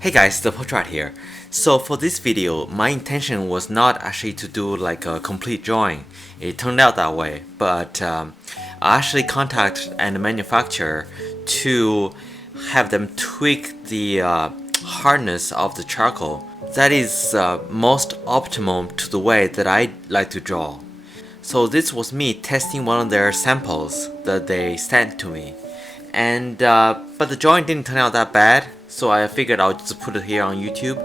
Hey guys, the portrait here. So for this video, my intention was not actually to do like a complete drawing. It turned out that way, but I actually contacted a manufacturer to have them tweak the hardness of the charcoal. That is most optimum to the way that I like to draw. So this was me testing one of their samples that they sent to me. And but the drawing didn't turn out that bad, so I figured I'll just put it here on YouTube,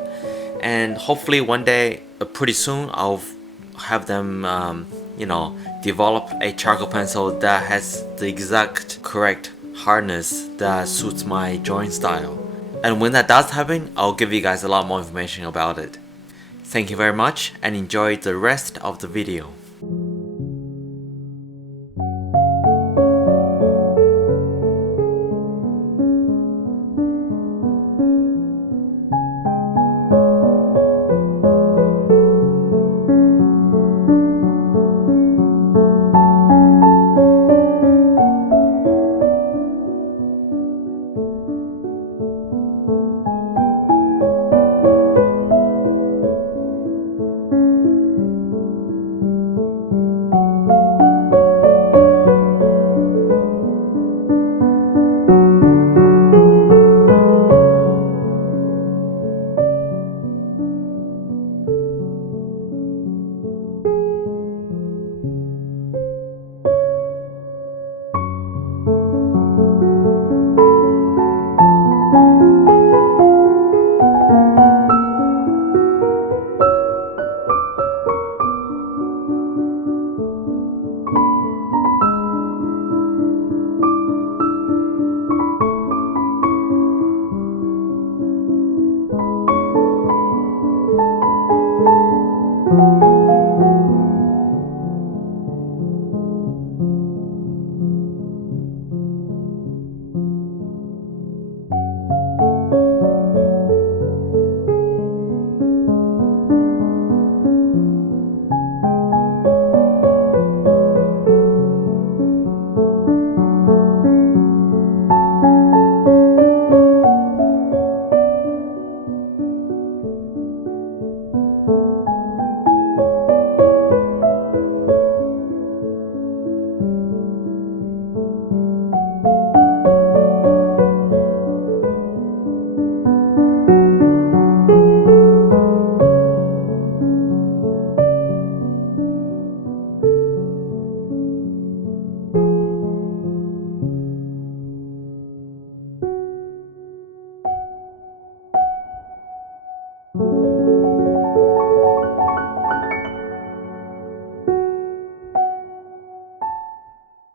and hopefully one day, pretty soon, I'll have them develop a charcoal pencil that has the exact correct hardness that suits my drawing style. And when that does happen, I'll give you guys a lot more information about it. Thank you very much and enjoy the rest of the video.